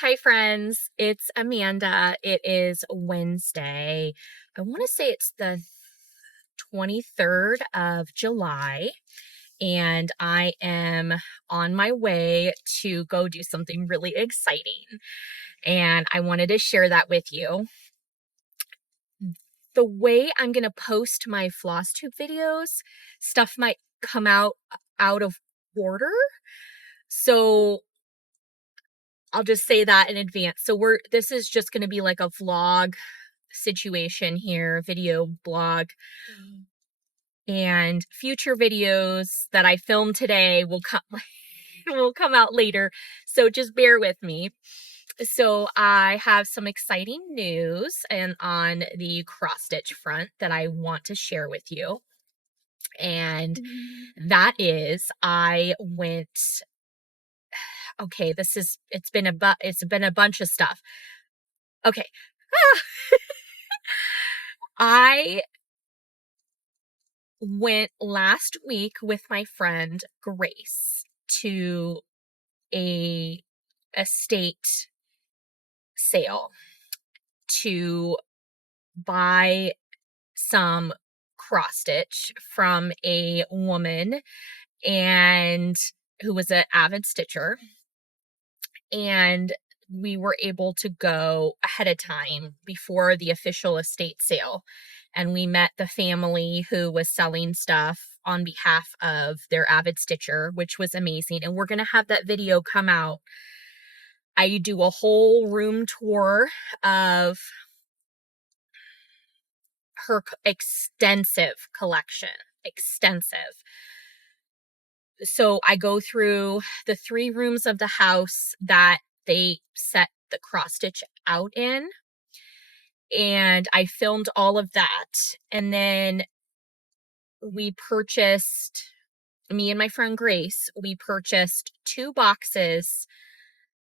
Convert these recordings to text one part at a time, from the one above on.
Hi, friends. It's Amanda. It is Wednesday. I want to say it's the 23rd of July, and I am on my way to go do something really exciting. And I wanted to share that with you. The way I'm going to post my Flosstube videos, stuff might come out of order. So I'll just say that in advance. So this is just going to be like a vlog situation here, video blog, and future videos that I filmed today will come will come out later. So just bear with me. So I have some exciting news and on the cross stitch front that I want to share with you. And that is I went okay, it's been a bunch of stuff. Okay. I went last week with my friend Grace to a estate sale to buy some cross stitch from a woman and who was an avid stitcher, and we were able to go ahead of time before the official estate sale. And we met the family who was selling stuff on behalf of their avid stitcher, which was amazing. And we're going to have that video come out. I do a whole room tour of her extensive collection. Extensive. So I go through the 3 rooms of the house that they set the cross stitch out in, and I filmed all of that. And then me and my friend Grace, we purchased 2 boxes,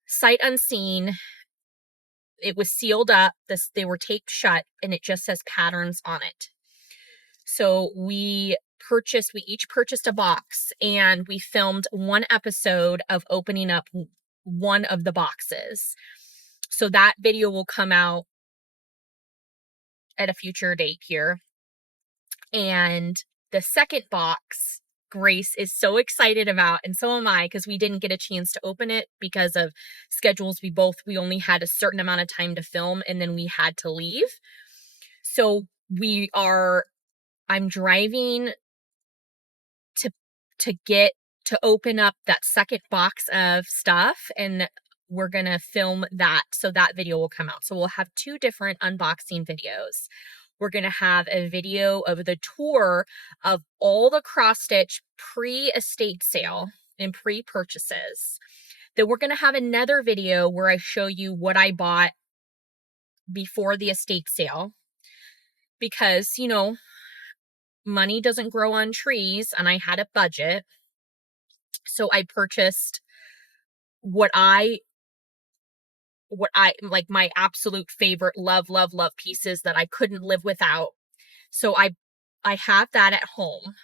sight unseen. It was sealed up. They were taped shut, and it just says patterns on it. So we each purchased a box, and we filmed one episode of opening up one of the boxes. So that video will come out at a future date here. And the second box, Grace is so excited about, and so am I, because we didn't get a chance to open it because of schedules. We only had a certain amount of time to film, and then we had to leave. So I'm driving to open up that second box of stuff, and we're gonna film that, so that video will come out. So we'll have 2 different unboxing videos. We're gonna have a video of the tour of all the cross stitch pre-estate sale and pre-purchases. Then we're gonna have another video where I show you what I bought before the estate sale, because money doesn't grow on trees, and I had a budget. So I purchased what I like, my absolute favorite love pieces that I couldn't live without. So I have that at home,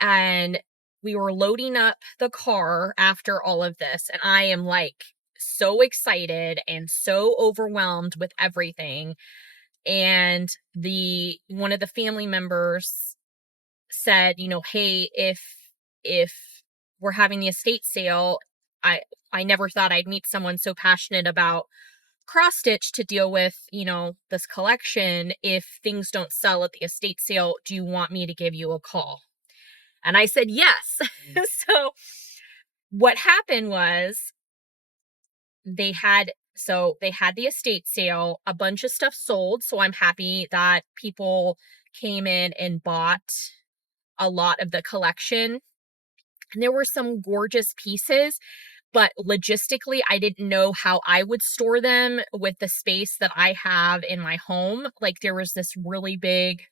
and we were loading up the car after all of this, and I am like so excited and so overwhelmed with everything. And one of the family members said, hey, if we're having the estate sale, I never thought I'd meet someone so passionate about cross stitch to deal with, this collection. If things don't sell at the estate sale, do you want me to give you a call? And I said, yes. So what happened was they had the estate sale, a bunch of stuff sold. So I'm happy that people came in and bought a lot of the collection. And there were some gorgeous pieces, but logistically, I didn't know how I would store them with the space that I have in my home. Like, there was this really big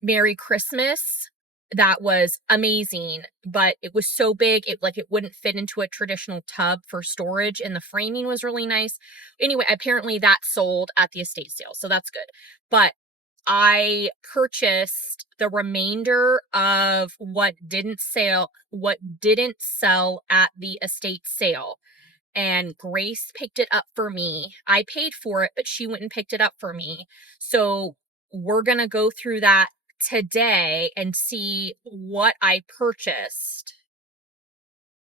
Merry Christmas that was amazing, but it was so big, it wouldn't fit into a traditional tub for storage, and the framing was really nice. Anyway, apparently that sold at the estate sale, so that's good. But I purchased the remainder of what didn't sell at the estate sale. and Grace picked it up for me. I paid for it, but she went and picked it up for me. So we're going to go through that today and see what I purchased,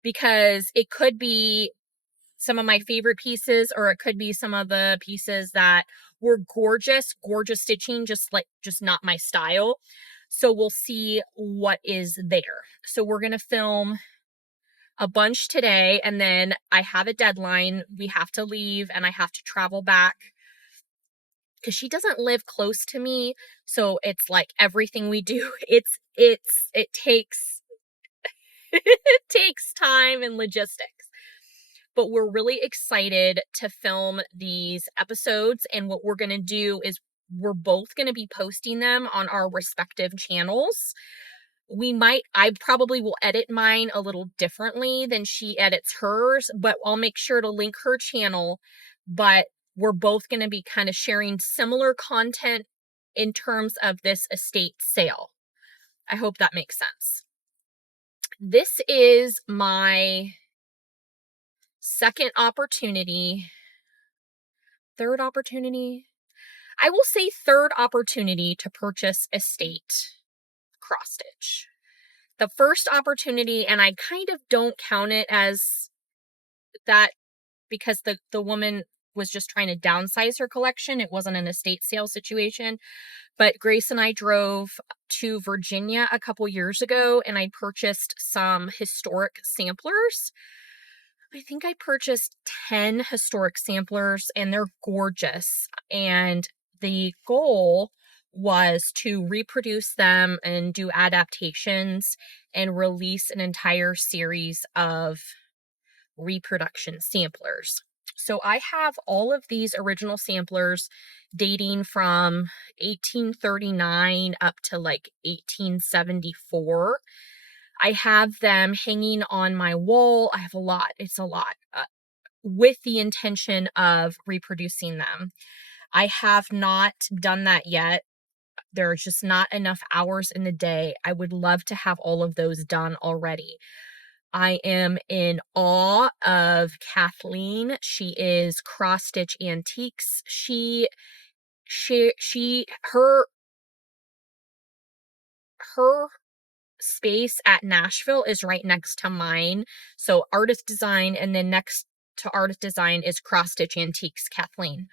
because it could be some of my favorite pieces, or it could be some of the pieces that were gorgeous stitching, just not my style. So we'll see what is there. So we're going to film a bunch today, and then I have a deadline. We have to leave and I have to travel back because she doesn't live close to me. So it's like everything we do, it takes it takes time and logistics. But we're really excited to film these episodes, and what we're going to do is we're both going to be posting them on our respective channels. I probably will edit mine a little differently than she edits hers, but I'll make sure to link her channel. But we're both going to be kind of sharing similar content in terms of this estate sale. I hope that makes sense. This is my third opportunity. I will say third opportunity to purchase estate cross stitch. The first opportunity, and I kind of don't count it as that because the woman was just trying to downsize her collection. It wasn't an estate sale situation. But Grace and I drove to Virginia a couple years ago, and I purchased some historic samplers. I think I purchased 10 historic samplers, and they're gorgeous. And the goal was to reproduce them and do adaptations and release an entire series of reproduction samplers. So I have all of these original samplers dating from 1839 up to like 1874. I have them hanging on my wall. I have a lot. It's a lot. With the intention of reproducing them. I have not done that yet. There's just not enough hours in the day. I would love to have all of those done already. I am in awe of Kathleen. She is Cross Stitch Antiques. Her space at Nashville is right next to mine. So Ardith Design, and then next to Ardith Design is Cross Stitch Antiques, Kathleen.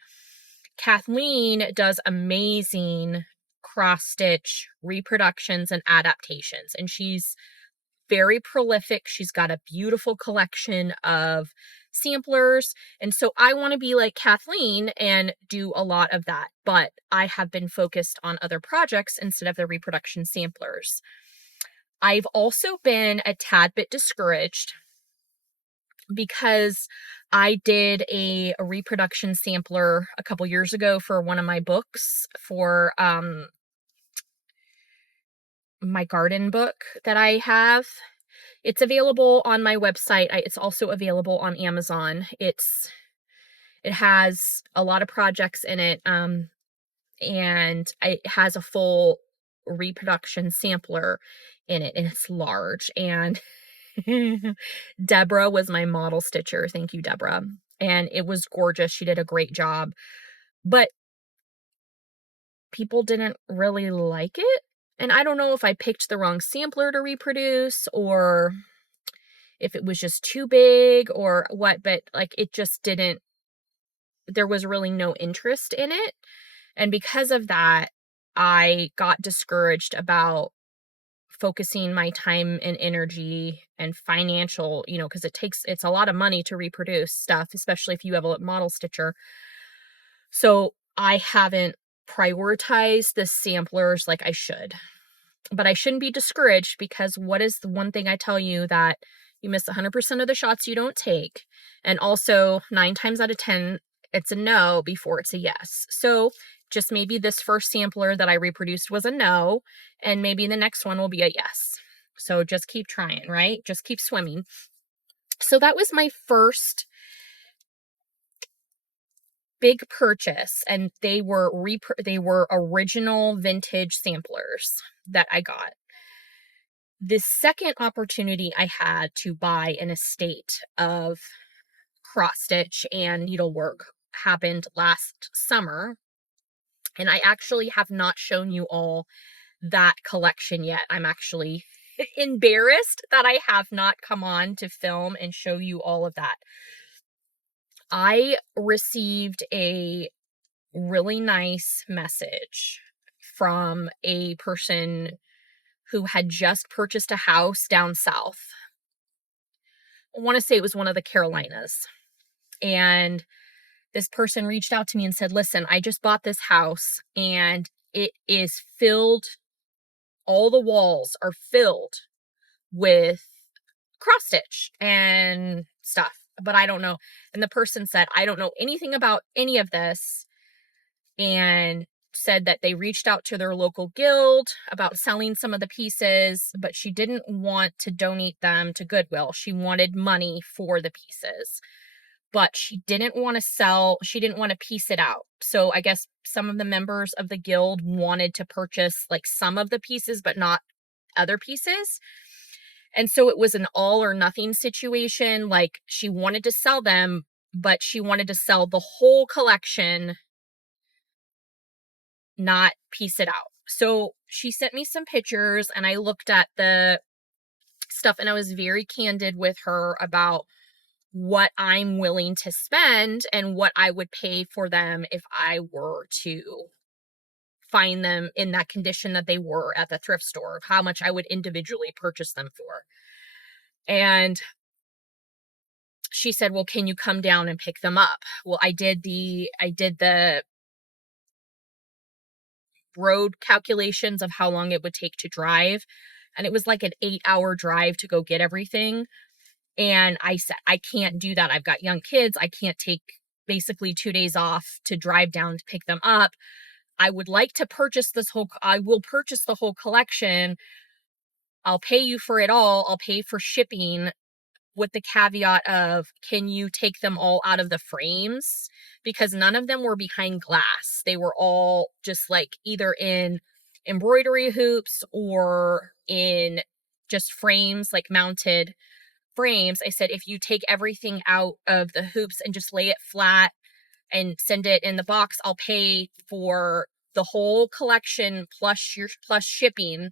Kathleen does amazing cross stitch reproductions and adaptations, and she's very prolific. She's got a beautiful collection of samplers. And so I want to be like Kathleen and do a lot of that. But I have been focused on other projects instead of the reproduction samplers. I've also been a tad bit discouraged because I did a reproduction sampler a couple years ago for one of my books, for my garden book that I have. It's available on my website. It's also available on Amazon. It has a lot of projects in it, and it has a full reproduction sampler in it, and it's large. And Deborah was my model stitcher. Thank you, Deborah. And it was gorgeous. She did a great job. But people didn't really like it. And I don't know if I picked the wrong sampler to reproduce, or if it was just too big or what, but like it just didn't, there was really no interest in it. And because of that, I got discouraged about focusing my time and energy and financial, because it's a lot of money to reproduce stuff, especially if you have a model stitcher. So I haven't prioritized the samplers like I should. But I shouldn't be discouraged, because what is the one thing I tell you? That you miss 100% of the shots you don't take. And also 9 times out of 10, it's a no before it's a yes. So just maybe this first sampler that I reproduced was a no, and maybe the next one will be a yes. So just keep trying, right? Just keep swimming. So that was my first big purchase, and they were original vintage samplers that I got. The second opportunity I had to buy an estate of cross stitch and needlework happened last summer. And I actually have not shown you all that collection yet. I'm actually embarrassed that I have not come on to film and show you all of that. I received a really nice message from a person who had just purchased a house down south. I want to say it was one of the Carolinas. And this person reached out to me and said, listen, I just bought this house and it is filled, all the walls are filled with cross stitch and stuff, but I don't know. And the person said, I don't know anything about any of this, and said that they reached out to their local guild about selling some of the pieces, but she didn't want to donate them to Goodwill. She wanted money for the pieces, but she didn't want to sell, she didn't want to piece it out. So I guess some of the members of the guild wanted to purchase like some of the pieces, but not other pieces. And so it was an all or nothing situation. Like she wanted to sell them, but she wanted to sell the whole collection, not piece it out. So she sent me some pictures and I looked at the stuff and I was very candid with her about what I'm willing to spend and what I would pay for them if I were to find them in that condition that they were at the thrift store, how much I would individually purchase them for. And she said, well, can you come down and pick them up? Well, I did the road calculations of how long it would take to drive. And it was like an 8-hour drive to go get everything. And I said, I can't do that. I've got young kids. I can't take basically 2 days off to drive down to pick them up. I would like to purchase I will purchase the whole collection. I'll pay you for it all. I'll pay for shipping, with the caveat of, can you take them all out of the frames? Because none of them were behind glass. They were all just like either in embroidery hoops or in just frames, like mounted frames. I said, if you take everything out of the hoops and just lay it flat and send it in the box, I'll pay for the whole collection plus shipping,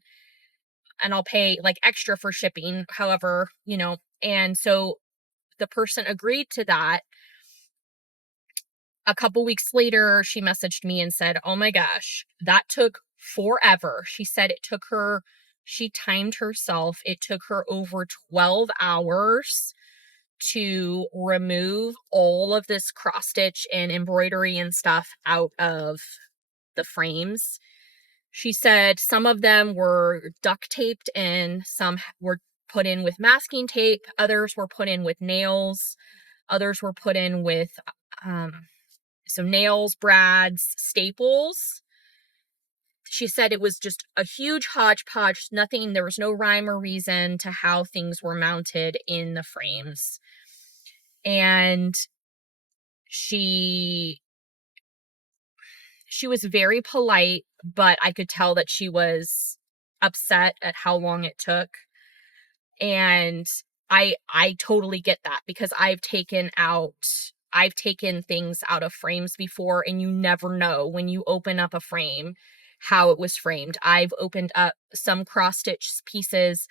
and I'll pay like extra for shipping, however, And so the person agreed to that. A couple weeks later, she messaged me and said, oh my gosh, that took forever. She said she timed herself. It took her over 12 hours to remove all of this cross stitch and embroidery and stuff out of the frames. She said some of them were duct taped and some were put in with masking tape. Others were put in with nails. Others were put in with some nails, brads, staples. She said it was just a huge hodgepodge. There was no rhyme or reason to how things were mounted in the frames. And she was very polite, but I could tell that she was upset at how long it took. And I totally get that, because I've taken things out of frames before, and you never know when you open up a frame how it was framed. I've opened up some cross stitch pieces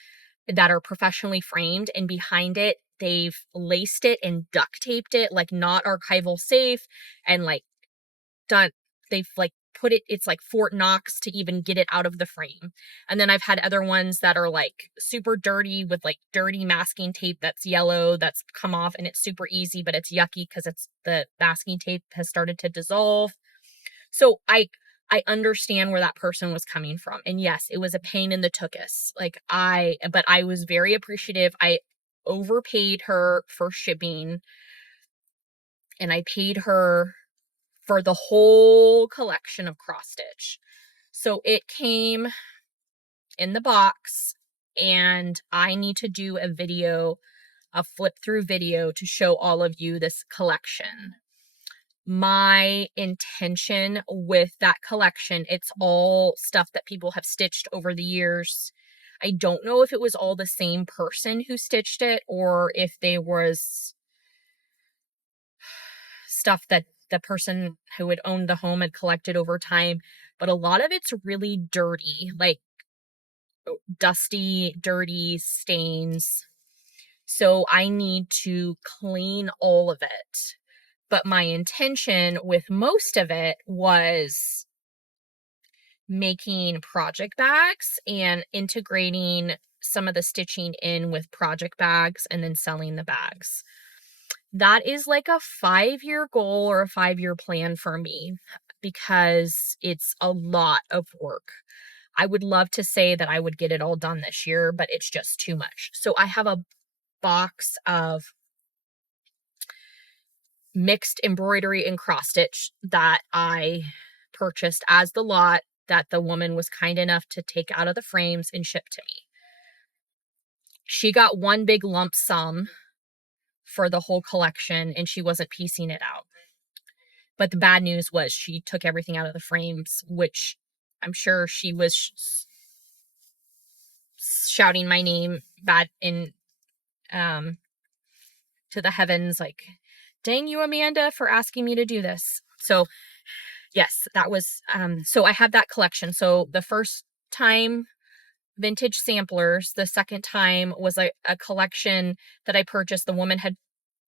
that are professionally framed, and behind it they've laced it and duct taped it, like not archival safe, and like they've like put it's like Fort Knox to even get it out of the frame. And then I've had other ones that are like super dirty with like dirty masking tape that's yellow, that's come off, and it's super easy, but it's yucky because the masking tape has started to dissolve. So I understand where that person was coming from. And yes, it was a pain in the tuchus. But I was very appreciative. I overpaid her for shipping, and I paid her for the whole collection of cross stitch. So it came in the box, and I need to do a flip through video to show all of you this collection. My intention with that collection, it's all stuff that people have stitched over the years. I don't know if it was all the same person who stitched it, or if they was stuff that the person who had owned the home had collected over time, but a lot of it's really dirty, like dusty, dirty stains. So I need to clean all of it. But my intention with most of it was making project bags and integrating some of the stitching in with project bags and then selling the bags. That is like a 5-year goal or a 5-year plan for me because it's a lot of work. I would love to say that I would get it all done this year, but it's just too much. So I have a box of mixed embroidery and cross stitch that I purchased as the lot that the woman was kind enough to take out of the frames and ship to me. She got one big lump sum for the whole collection and she wasn't piecing it out. But the bad news was she took everything out of the frames, which I'm sure she was shouting my name bad in to the heavens, like, dang you, Amanda, for asking me to do this. So yes, that was, so I had that collection. So the first time vintage samplers, the second time was a collection that I purchased. The woman had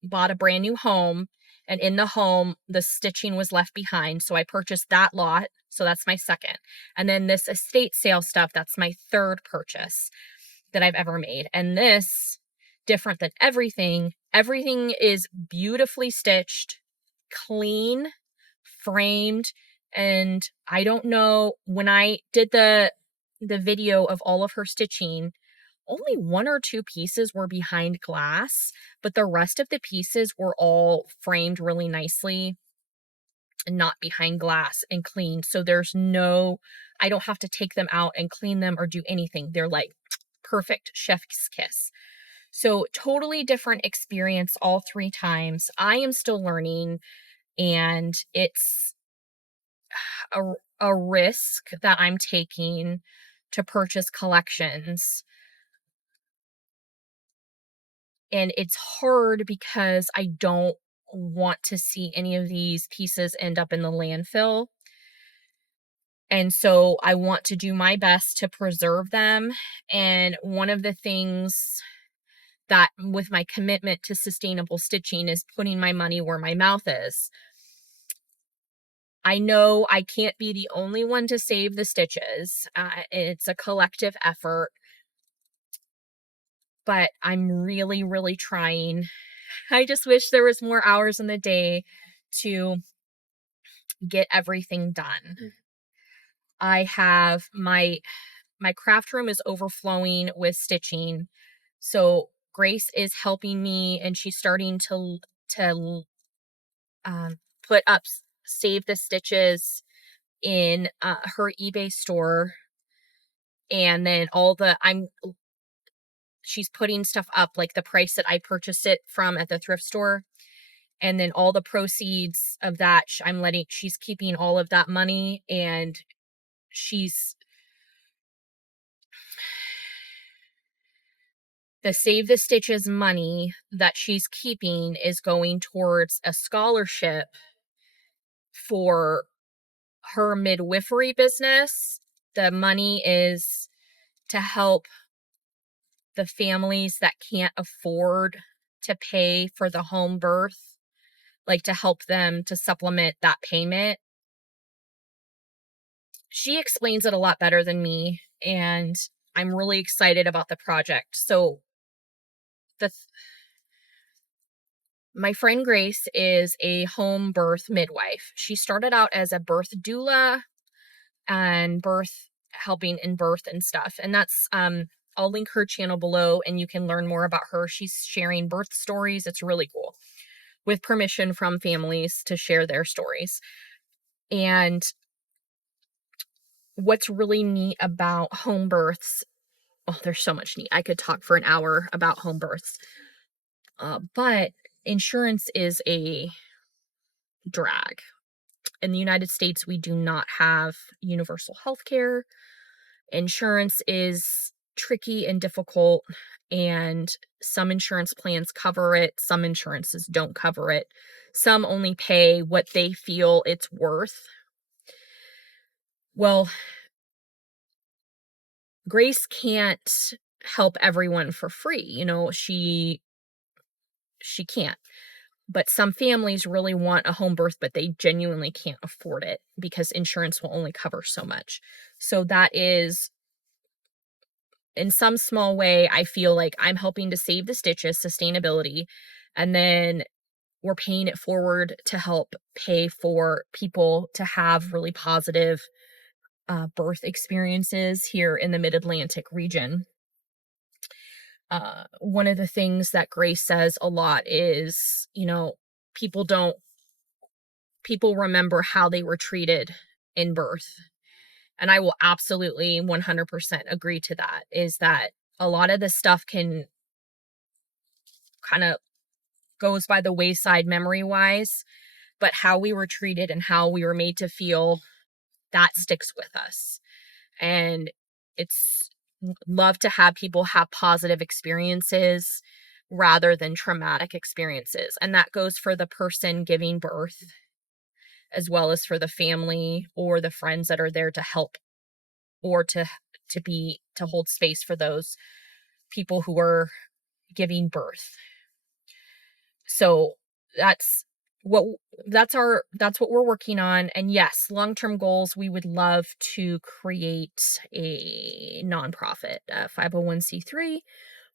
bought a brand new home, and in the home, the stitching was left behind. So I purchased that lot. So that's my second. And then this estate sale stuff, that's my third purchase that I've ever made. And this, different than everything is beautifully stitched, clean, framed. And I don't know, when I did the video of all of her stitching, only 1 or 2 pieces were behind glass, but the rest of the pieces were all framed really nicely and not behind glass and clean. So I don't have to take them out and clean them or do anything. They're like perfect chef's kiss. So totally different experience all 3 times. I am still learning, and it's a risk that I'm taking to purchase collections. And it's hard because I don't want to see any of these pieces end up in the landfill. And so I want to do my best to preserve them. And one of the things that with my commitment to sustainable stitching is putting my money where my mouth is. I know I can't be the only one to save the stitches. It's a collective effort, but I'm really, really trying. I just wish there was more hours in the day to get everything done. I have my craft room is overflowing with stitching. So Grace is helping me, and she's starting to put up save the stitches in her eBay store. And then she's putting stuff up like the price that I purchased it from at the thrift store. And then all the proceeds of that, she's keeping all of that money, and the Save the Stitches money that she's keeping is going towards a scholarship for her midwifery business. The money is to help the families that can't afford to pay for the home birth, like to help them to supplement that payment. She explains it a lot better than me, and I'm really excited about the project. So my friend Grace is a home birth midwife. She started out as a birth doula and helping in birth and stuff. And that's, I'll link her channel below and you can learn more about her. She's sharing birth stories. It's really cool, with permission from families to share their stories. And what's really neat about home births, oh, there's so much neat. I could talk for an hour about home births. But insurance is a drag. In the United States, we do not have universal health care. Insurance is tricky and difficult, and some insurance plans cover it, some insurances don't cover it. Some only pay what they feel it's worth. Well, Grace can't help everyone for free. She can't. But some families really want a home birth, but they genuinely can't afford it because insurance will only cover so much. So that is, in some small way, I feel like I'm helping to save the stitches, sustainability, and then we're paying it forward to help pay for people to have really positive birth experiences here in the Mid-Atlantic region. One of the things that Grace says a lot is, people remember how they were treated in birth. And I will absolutely 100% agree to that, is that a lot of this stuff can kind of goes by the wayside memory wise, but how we were treated and how we were made to feel, that sticks with us. And it's love to have people have positive experiences rather than traumatic experiences. And that goes for the person giving birth, as well as for the family or the friends that are there to help, or to hold space for those people who are giving birth. So that's what we're working on. And yes, long-term goals, we would love to create a nonprofit, 501c3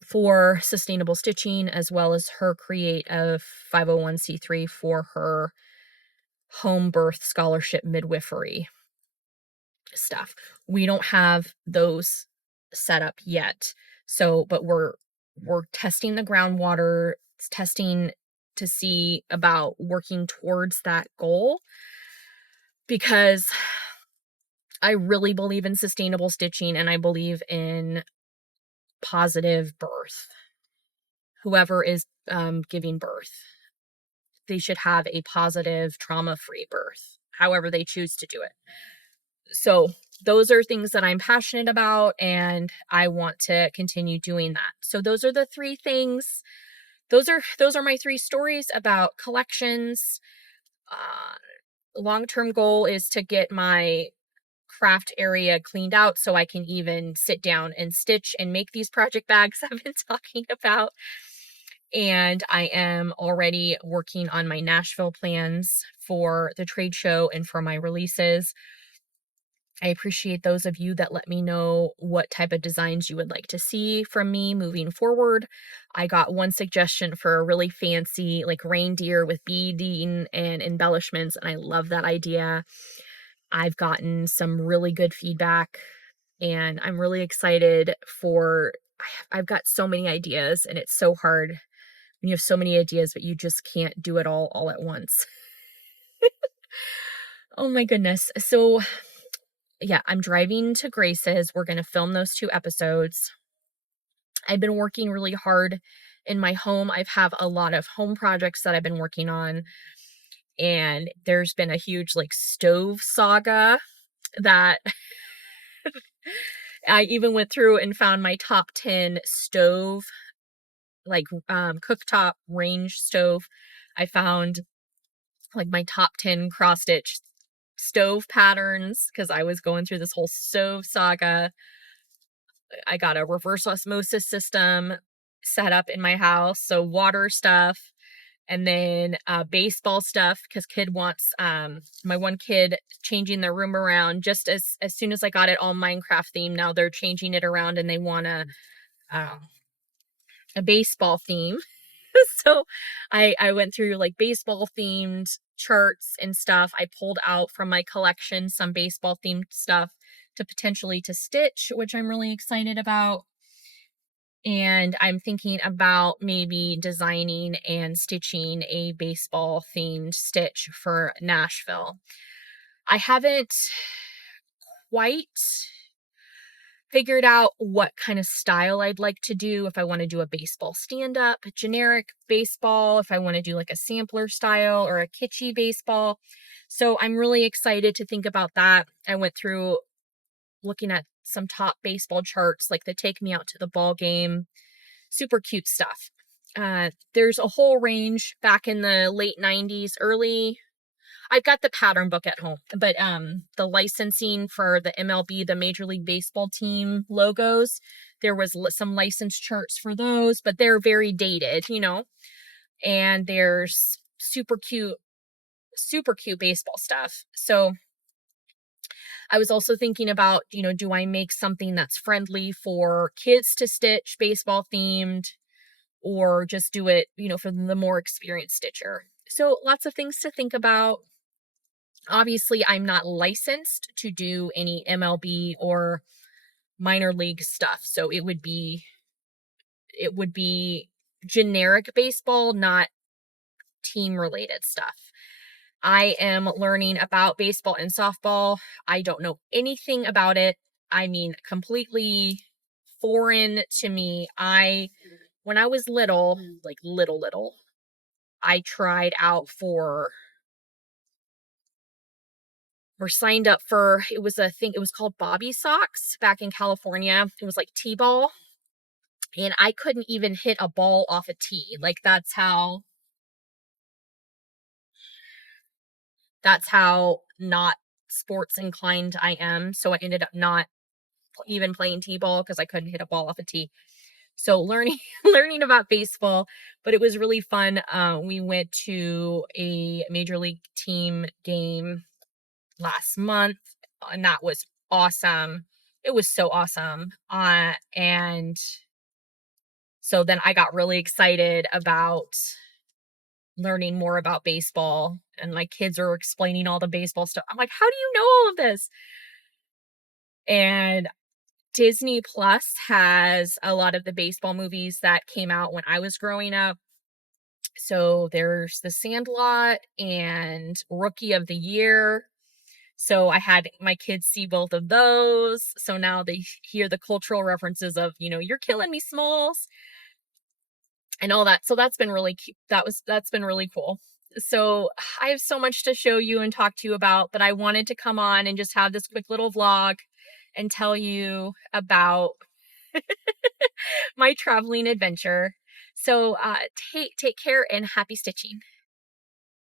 for sustainable stitching, as well as her create a 501c3 for her home birth scholarship midwifery stuff. We don't have those set up yet. So, but we're testing the groundwater, testing to see about working towards that goal, because I really believe in sustainable stitching and I believe in positive birth. Whoever is giving birth, they should have a positive, trauma-free birth, however they choose to do it. So those are things that I'm passionate about, and I want to continue doing that. So those are the three things. Those are my three stories about collections. Long-term goal is to get my craft area cleaned out so I can even sit down and stitch and make these project bags I've been talking about. And I am already working on my Nashville plans for the trade show and for my releases. I appreciate those of you that let me know what type of designs you would like to see from me moving forward. I got one suggestion for a really fancy, like, reindeer with beading and embellishments, and I love that idea. I've gotten some really good feedback, and I'm really excited for, I've got so many ideas, and it's so hard when you have so many ideas, but you just can't do it all at once. Oh my goodness. So yeah, I'm driving to Grace's. We're going to film those 2 episodes. I've been working really hard in my home. I have a lot of home projects that I've been working on, and there's been a huge, like, stove saga that I even went through and found my top 10 stove, like, cooktop range stove. I found, like, my top 10 cross stitch stove patterns because I was going through this whole stove saga. I got a reverse osmosis system set up in my house, so water stuff, and then baseball stuff, because kid wants my one kid changing their room around just as soon as I got it all Minecraft themed. Now they're changing it around and they want a baseball theme. So I went through, like, baseball themed charts and stuff. I pulled out from my collection some baseball themed stuff to potentially to stitch, which I'm really excited about. And I'm thinking about maybe designing and stitching a baseball themed stitch for Nashville. I haven't quite figured out what kind of style I'd like to do. If I want to do a baseball stand-up, generic baseball, if I want to do like a sampler style or a kitschy baseball. So I'm really excited to think about that. I went through looking at some top baseball charts, like the Take Me Out to the Ball Game, super cute stuff. There's a whole range back in the late 90s, early. I've got the pattern book at home, but the licensing for the MLB, the Major League Baseball team logos, there was some license charts for those, but they're very dated, and there's super cute baseball stuff. So I was also thinking about, do I make something that's friendly for kids to stitch, baseball themed, or just do it, for the more experienced stitcher. So lots of things to think about. Obviously, I'm not licensed to do any MLB or minor league stuff. So it would be generic baseball, not team related stuff. I am learning about baseball and softball. I don't know anything about it. I mean, completely foreign to me. When I was little, like little, I tried out for or signed up for, it was called Bobby Sox back in California. It was like T-ball. And I couldn't even hit a ball off a tee. Like that's how not sports inclined I am. So I ended up not even playing T-ball because I couldn't hit a ball off a tee. So learning about baseball, but it was really fun. We went to a major league team game last month, and that was awesome. It was so awesome. And so then I got really excited about learning more about baseball, and my kids are explaining all the baseball stuff. I'm like, how do you know all of this? And Disney Plus has a lot of the baseball movies that came out when I was growing up. So there's The Sandlot and Rookie of the Year. So I had my kids see both of those. So now they hear the cultural references of, you're killing me, Smalls, and all that. So that's been really cute. That's been really cool. So I have so much to show you and talk to you about, but I wanted to come on and just have this quick little vlog and tell you about my traveling adventure. So take care and happy stitching.